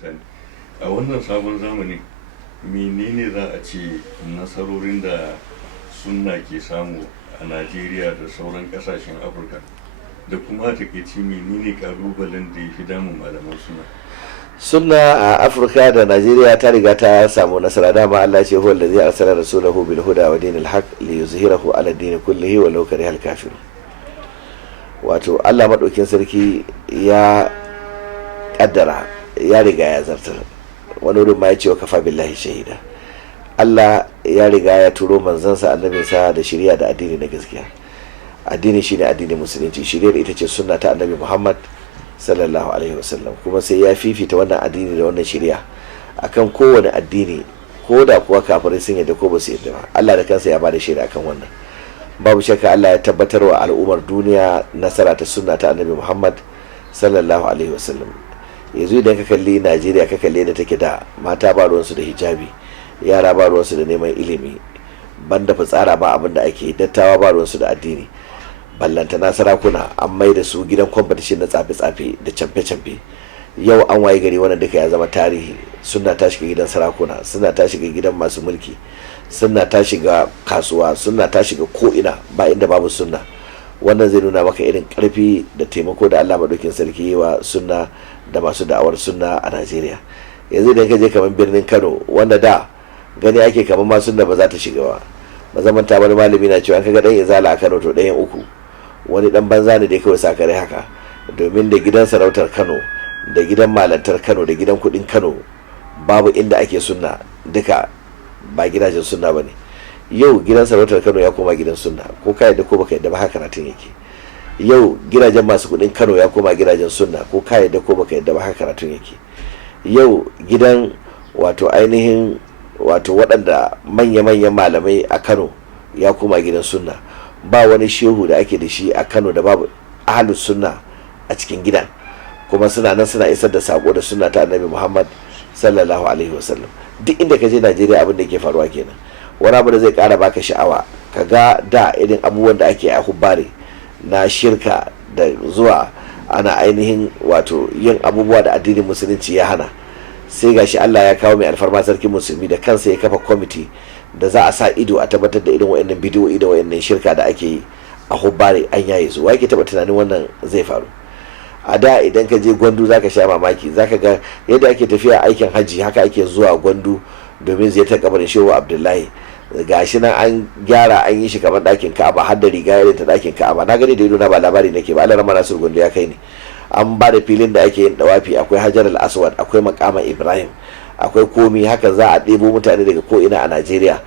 mutane. A wannan sabon zamani menene za a ce nasarorin da sunna ke samu a Najeriya da sauran kasashen Afirka, da kuma takaici menene kalubalen da ya fi damun malaman sunna? Sunna a Afirka da Najeriya ta riga ta samu nasara. Dama Allah ce huwa allazi arsala rasulahu bil huda wa dinil haqq li yuzhirahu ala dini kullihi wa law karihal kafirun. Wato Allah madaukin sarki ya kaddara, ya riga ya zartar. Wani wurin ma ya ce wa kafa billahi shahida. Allah ya riga ya turo manzansa annabinsa da shari'a da addini na gaskiya. Addini shine addinin musulunci, shari'ar ita ce sunna ta annabi Muhammad sallallahu alaihi wasallam. Kuma sai ya fifita wannan addini da wannan shari'a akan kowane addini, ko da kuwa kafirai sun yadda ko ba su yadda ba. Allah da kansa ya bada shaida akan wannan. Babu shakka Allah ya tabbatar wa al'ummar duniya nasara ta sunna ta annabi Muhammad sallallahu alaihi wasallam. Yanzu idan ka kalli Najeriya, ka kalli da take da mata ba ruwansu da hijabi, yara ba ruwansu da neman ilimi, banda fitsara ba abin da ake, dattawa ba ruwansu da addini, ballantana sarakuna an mai da su gidan competition na tsafe-tsafe da camfe-camfe. Yau an waye gari wannan duka ya zama tarihi. Sunna ta shiga gidan sarakuna, sunna ta shiga gidan masu mulki, sunna ta shiga kasuwa, sunna ta shiga ko'ina, ba inda babu sunna. Wannan zai nuna maka irin karfi da taimako da Allah madaukin sarki yi wa sunna da masu da'awar sunna a Najeriya. Yanzu idan ka je kamar birnin Kano, wanda da gani ake kamar ma sunna ba za ta shiga ba. Ba zaman ta wani malami na cewa kaga dan izala a Kano to ɗayan uku, wani dan banza ne dai kawai sakare haka. Domin da gidan sarautar Kano, da gidan malantar Kano, da gidan kudin Kano, babu inda ake sunna, duka ba gidajen sunna bane. Yau gidan sarautar Kano ya koma gidan sunna, ko ka yadda ko baka yadda ba haka karatun yake. Yau gidajen masu kudin Kano ya koma gidajen sunna, ko ka yadda ko baka yadda ba haka karatun yake. Yau gidan wato ainihin wato waɗanda manya-manyan malamai a Kano ya koma gidan sunna. Ba wani shehu da ake da shi a Kano da babu ahlus sunna a cikin gidan, kuma suna nan suna isar da sako da sunna ta annabi Muhammad sallallahu alaihi wasallam. Duk inda ka je Najeriya abin da ke faruwa kenan. Wani abu da zai kara baka sha'awa, ka ga da irin abubuwan da ake a hubbare na shirka da zuwa ana ainihin wato yin abubuwa da addinin musulunci ya hana. Sai gashi Allah ya kawo mai alfarma sarkin musulmi da kansa ya kafa kwamiti da za a sa ido a tabbatar da irin wayannan bidiyoyi da wayannan shirka da ake yi a hubbare an yaye su. Wa yake taba tunanin wannan zai faru? A da idan ka je Gwandu zaka sha mamaki, zaka ga yadda ake tafiya aikin hajji haka ake zuwa Gwandu domin ziyartar kabarin Shehu Abdullahi. Gashi nan an gyara, an yi shi kamar ɗakin Ka'aba, har da riga irin ta ɗakin Ka'aba. Na gani da ido na, ba labari nake ba. Allah rama Nasir Gwandu ya kai ne. An ba da filin da ake yin dawafi, akwai Hajar al-Aswad, akwai makaman Ibrahim, akwai komi. Haka za a ɗebo mutane daga ko ina a Najeriya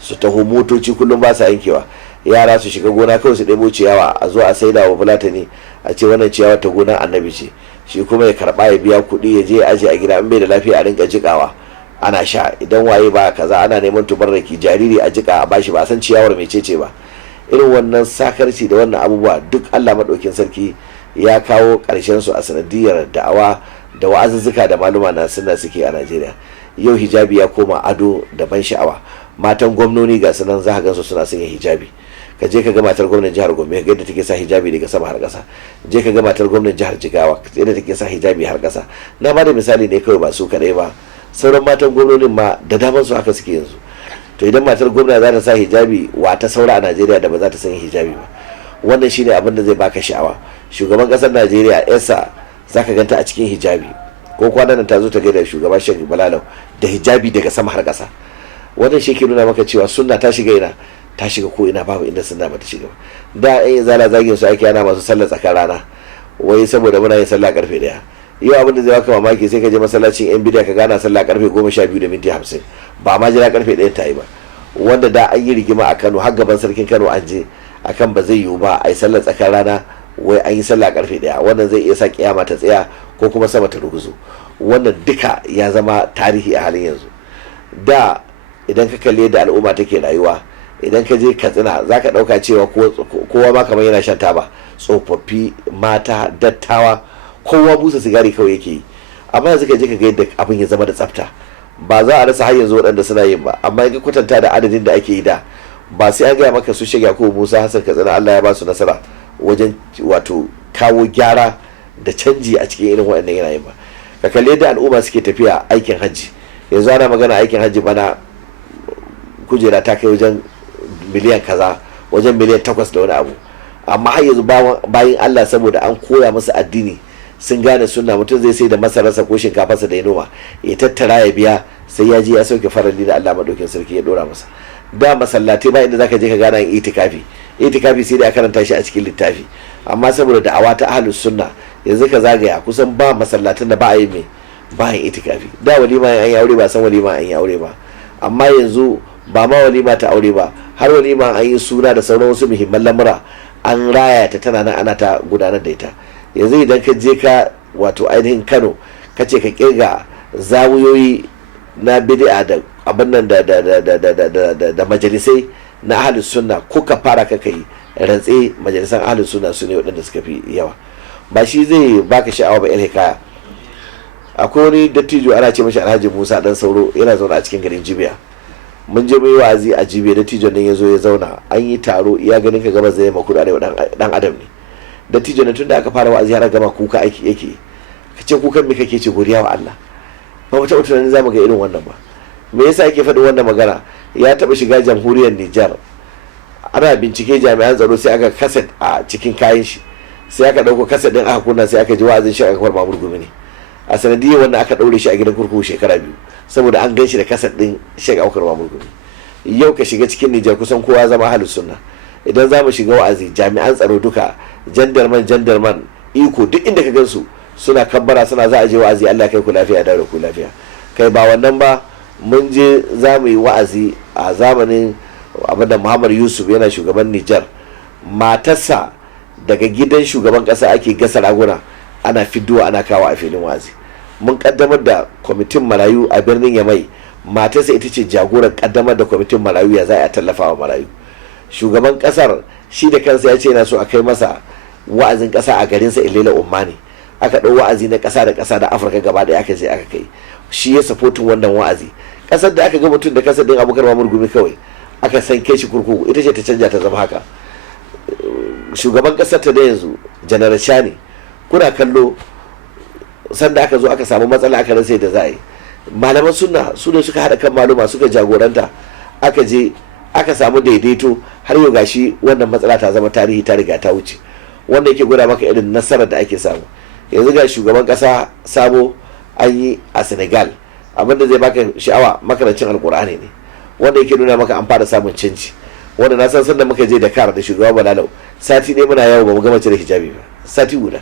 su taho, motoci kullum ba sa yankewa. Yara su shiga gona kawai su ɗebo ciyawa, a zo a saida wa fulatani, a ce wannan ciyawa ta gonar annabi ce, shi kuma ya karɓa ya biya kuɗi ya je ya aje a gida. In bai da lafiya a rinka jikawa ana sha, idan waye ba kaza ana neman tubarraki, jariri a jika a bashi, ba san ciyawar mecece ba. Irin wannan sakarci da wannan abubuwa duk Allah madaukin sarki ya kawo ƙarshen su a sanadiyar da'awa da wa'azuzzuka da maluma na sunna suke a Najeriya. Yau hijabi ya koma ado da ban sha'awa. Matan gwamnoni ga sunan za ka gansu suna sanya hijabi. Ka je ka ga matar gwamnan jihar Gombe ga yadda take sa hijabi daga sama har ƙasa. Je ka ga matar gwamnan jihar Jigawa yadda take sa hijabi har ƙasa. Na ba da misali ne kawai, ba su kaɗai ba, sauran matan gwamnonin ma da daman su haka suke yanzu. To idan matar gwamna za ta sa hijabi, wa ta saura a Najeriya da ba za ta sanya hijabi ba? Wannan shine abin da zai baka sha'awa. Shugaban kasar Najeriya Esa zaka ganta a cikin hijabi, ko kwanan nan ta zo ta gaida shugaba Sheikh Balalau da hijabi daga sama har ƙasa. Wannan shi ke nuna maka cewa sunna ta shiga ina, ta shiga ko ina, babu inda sunna bata shiga ba. Da ɗan zala zagin su ake ana masu sallar tsakar rana, wai saboda muna yin sallah karfe 1. Yau abin da zai baka mamaki, sai ka je masallacin yan bidiya ka gana sallah karfe 12:50, ba ma jira karfe 1 ta yi ba. Wanda da an yi rigima a Kano, har gaban sarkin Kano an je akan ba zai yiwu ba a yi sallar tsakar rana, wai an yi sallah karfe 1. Wannan zai iya sa kiyama ta tsaya ko kuma sama ta ruguzo. Wannan duka ya zama tarihi a halin yanzu. Da idan ka kalli yadda al'umma take rayuwa, idan ka je Katsina za ka ɗauka cewa kowa ma kamar yana shan taba, tsofaffi, mata, dattawa, kowa busa sigari kawai yake yi. Amma yanzu ka je ka ga yadda abin ya zama da tsafta. Ba za a rasa har yanzu waɗanda suna yin ba, amma in ka kwatanta da adadin da ake yi da, ba sai an gaya maka su shiga ko Musa Hassan Katsina Allah ya ba su nasara wajen wato kawo gyara da canji a cikin irin waɗannan yanayin ba. ka kalli yadda al'umma suke tafiya aikin hajji. Yanzu ana magana aikin hajji bana kujera ta kai wajen miliyan kaza, wajen miliyan 8 da wani abu, amma har yanzu bayan Allah saboda an koya musu addini sun gane sunna, mutum zai sai da masararsa ko shinkafarsa da ya noma ya tattara ya biya sai ya je ya sauke farali da Allah madaukin sarki ya dora masa. Da masallatai ba inda zaka je ka gana yin itikafi sai dai a karanta shi a cikin littafi, amma saboda da'awa ta ahlus sunna yanzu ka zagaya kusan ba masallatan da ba a yi mai ba yin itikafi. Da walima an yi aure ba san walima an yi aure ba, amma yanzu ba ma walima ta aure ba, har walima an yi suna da sauran wasu muhimman lamura an raya ta, tana nan ana ta gudanar da ita. Yanzu idan ka je ka wato ainihin Kano ka ce ka kirga zawuyoyi na bid'a da abin nan da majalisai na ahlus sunna, ko ka fara ka kai rantse majalisan ahlus sunna su ne waɗanda suka fi yawa. Ba shi zai baka sha'awa ba hikaya. Akwai wani dattijo ana ce mashi Alhaji Musa dan Sauro, yana zaune a cikin garin Jibiya. Mun je mai wa'azi a Jibiya, dattijon nan ya zo ya zauna, an yi taro iya ganin ka gaba zai makudu arewa dan adam ne. Dattijon nan tunda aka fara wa'azi har gama kuka aiki yake. Ka ce kukan me kake ce godiya wa Allah. Ba mu taɓa tunanin za mu ga irin wannan ba. Me yasa yake faɗin wannan magana? Ya taɓa shiga jamhuriyar Nijar, ana bincike jami'an tsaro sai aka kaset a cikin kayan shi, sai aka ɗauko kaset ɗin aka kunna, sai aka ji wa'azin shi aka Mamur Gumi ne. A sanadiyar wannan aka ɗaure shi a gidan kurkuku shekara 2 saboda an ganshi da kaset ɗin Sheikh Abubakar Mamur Gumi. Yau ka shiga cikin Nijar kusan kowa zama ahlus sunna. Idan za mu shiga wa'azi jami'an tsaro duka, jandarman iko duk inda ka gansu suna kabbara, suna za a je wa'azi, Allah kai ku lafiya, da ku lafiya. Kai ba wannan ba, mun je za mu yi wa'azi a zamanin abinda Muhammad Yusuf yana shugaban Nijar, matarsa daga gidan shugaban kasa ake gasa raguna ana fidduwa ana kawo a filin wa'azi. Mun kaddamar da kwamitin marayu a birnin Yamai, matarsa ita ce jagoran kaddamar da kwamitin marayu ya za a tallafa wa marayu. Shugaban kasar shi da kansa ya ce yana so a kai masa wa'azin kasa a garinsa Ilela Ummani. Aka ɗau wa'azi na ƙasa da ƙasa da Afirka gaba ɗaya aka je aka kai, shi ya sapotin wannan wa'azi. Ƙasar da aka ga mutum da ƙasar ɗin Abubakar Mamur Gumi kawai aka sanke shi kurkuku, ita ce ta canja ta zama haka. Shugaban ƙasar ta da yanzu Janar Shani, kuna kallo sanda aka zo aka samu matsala aka rasa da za a yi, malaman sunna su ne suka haɗa kan maluma suka jagoranta, aka je aka samu daidaito, har yau gashi wannan matsala ta zama tarihi, ta riga ta wuce. Wanda yake gwada maka irin nasarar da ake samu. Yanzu ga shugaban kasa sabo an yi a Senegal, abinda zai baka sha'awa makarancin alkur'ani ne, wanda yake nuna maka an fara samun canji. Wanda na san sanda muka je Dakar da shugaban Balalau, sati ne muna yawo ba mu ga mace da hijabi ba, sati guda.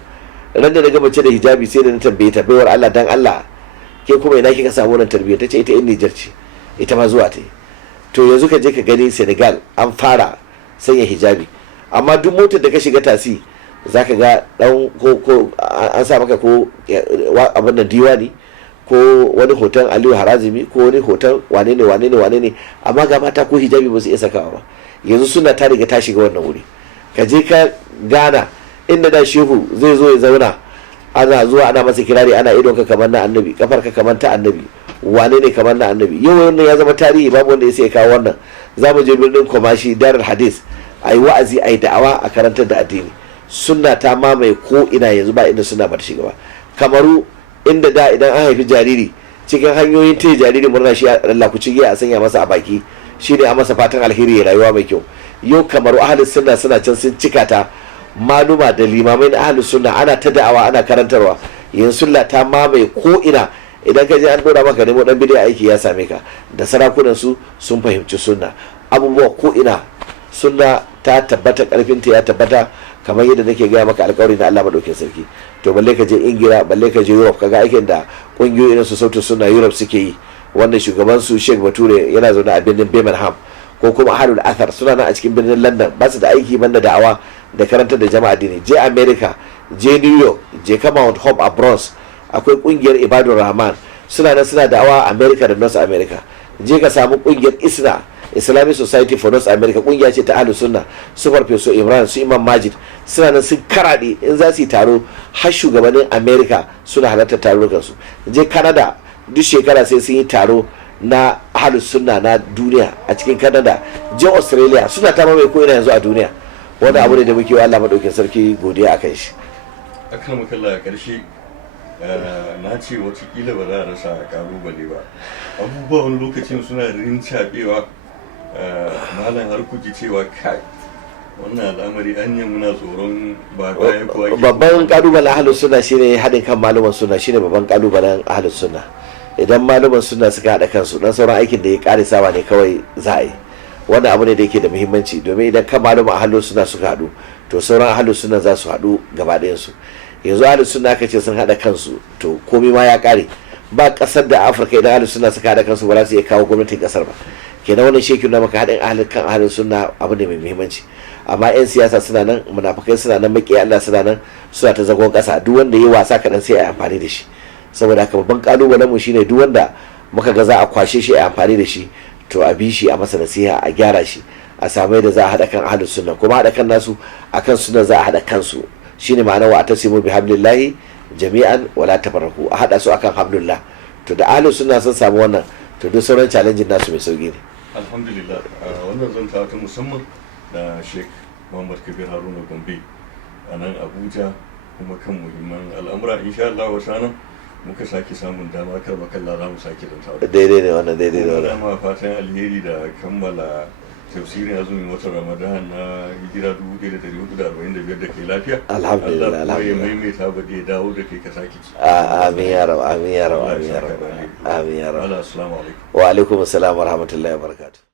Ran da na ga mace da hijabi sai da na tambaye ta, baiwar Allah dan Allah ke kuma ina kika samu wannan tarbiyya? Ta ce ita in Nijar ce, ita ma zuwa ta yi. To yanzu ka je ka gani Senegal an fara sanya hijabi, amma duk motar da ka shiga tasi za ka ga dan ko an sa maka ko abin da diwani ko wani hoton Aliyu Harazimi ko wani hoton wane ne, amma ga mata ko hijabi ba su iya sakawa ba. Yanzu suna ta riga ta shiga wannan wuri. Ka je ka Ghana inda da shehu zai zo ya zauna, ana zuwa ana masa kirari, ana idon ka kamar na annabi, kafar ka kamar ta annabi, wane ne kamar na annabi. Yau wannan ya zama tarihi, babu wanda ya sai kawo wannan. Za mu je birnin Kumashi Darul Hadis, a yi wa'azi, a yi da'awa, a karantar da addini. Sunna ta mamaye ko ina yanzu, ba inda suna ba ta shiga ba. Kamaru inda da idan an haifi jariri, cikin hanyoyin taya jariri murna shi Allah ku cigiya a sanya masa a baki, shi ne a masa fatan alheri ya rayuwa mai kyau. Yau Kamaru ahlus sunna suna can sun cika ta, maluma da limamai na ahlus sunna ana ta da'awa ana karantarwa. Yanzu sunna ta mamaye ko ina, idan ka je an dora maka nemo dan bidiyo aiki ya same ka, da sarakunan su sun fahimci sunna. Abubuwa ko ina sunna ta tabbata, karfinta ya tabbata, kamar yadda nake gaya maka alkawari na Allah madaukin sarki. To balle ka je Ingila, balle ka je Europe, kaga aikin da kungiyoyi irin su sautin sunna Europe suke yi, wanda shugaban su Sheikh Bature yana zaune a birnin Birmingham, ko kuma Ahlul Athar suna nan a cikin birnin London, ba su da aiki banda da'awa da karantar da jama'a dini. Je America, je New York, je ka Mount Hope a Bronx, akwai kungiyar Ibadur Rahman, suna nan suna da'awa a America da North America. Je ka samu kungiyar ISNA, Islamic Society for North America, kungiya ce ta ahlus sunna, su Farfeso Imran, su Imam Majid, suna nan sun karaɗe in za su yi taro, har shugabannin America suna halartar tarurrukan su. Je Canada, duk shekara sai sun yi taro na ahlus sunna na duniya a cikin Canada. Je Australia, suna ta mamaye ko ina yanzu a duniya. Wani abu ne da muke wa Allah madaukin sarki godiya akan shi. Akan makalla a ƙarshe na ce watakila ba za a rasa kalubale ba. Abubuwa wani lokacin suna rincaɓewa, malam har kuke cewa kai wannan al'amari an yi muna tsoron ba kayan kuwa ke. Babban kalubalen ahlus sunna shine haɗin kan malaman sunna, shine babban kalubalen ahlus sunna. Idan malaman sunna suka haɗa kansu, dan sauran aikin da ya ƙare sawa ne kawai za a yi. Wannan abu ne da yake da muhimmanci, domin idan kan malaman ahlus sunna suka haɗu, to sauran ahlus sunna za su haɗu gaba ɗayansu. Yanzu ahlus sunna aka ce sun haɗa kansu, to komai ma ya ƙare. Ba ƙasar da Afirka idan ahlus sunna suka haɗa kansu ba za su iya kawo gwamnatin ƙasar ba. Kenan wannan shekin na maka haɗin kan ahlus sunna abu ne mai muhimmanci. Amma 'yan siyasa suna nan, munafukai suna nan, maƙiya Allah suna nan, suna ta zagon ƙasa. Duk wanda ya wasa kaɗan sai a yi amfani da shi. Saboda haka babban ƙalubalen mu shine duk wanda muka ga za a kwashe shi a amfani da shi, to a bi shi a masa nasiha, a gyara shi, a samu da za a haɗa kan ahlus sunna. Kuma haɗa kan nasu akan sunna za a haɗa kansu. Shine ma'ana wa atasimu bi hablillahi jami'an wala tafarraqu, a haɗa su akan hablillah. To da ahlus sunna sun samu wannan, to duk sauran challenge nasu mai sauki ne. Alhamdulillah, wannan zan ta musamman da Sheikh Muhammad Kabir Haruna Gombe a nan Abuja, kuma kan muhimman al'amura. Insha Allah wata nan muka sake samun dama kar makalla za mu sake zantawa. Daidai ne wannan, daidai ne wannan. Kuma fatan alheri da kammala tafsirin azumin watan Ramadan na hijira 1445 da ke lafiya. Alhamdulillah, Allah ya maimaita ba da ya dawo da kai ka sake ci. Amin ya rab, amin ya rab, amin ya rab, amin ya rab. Allah, assalamu alaikum. Wa alaikum assalam wa rahmatullahi wa barakatuh.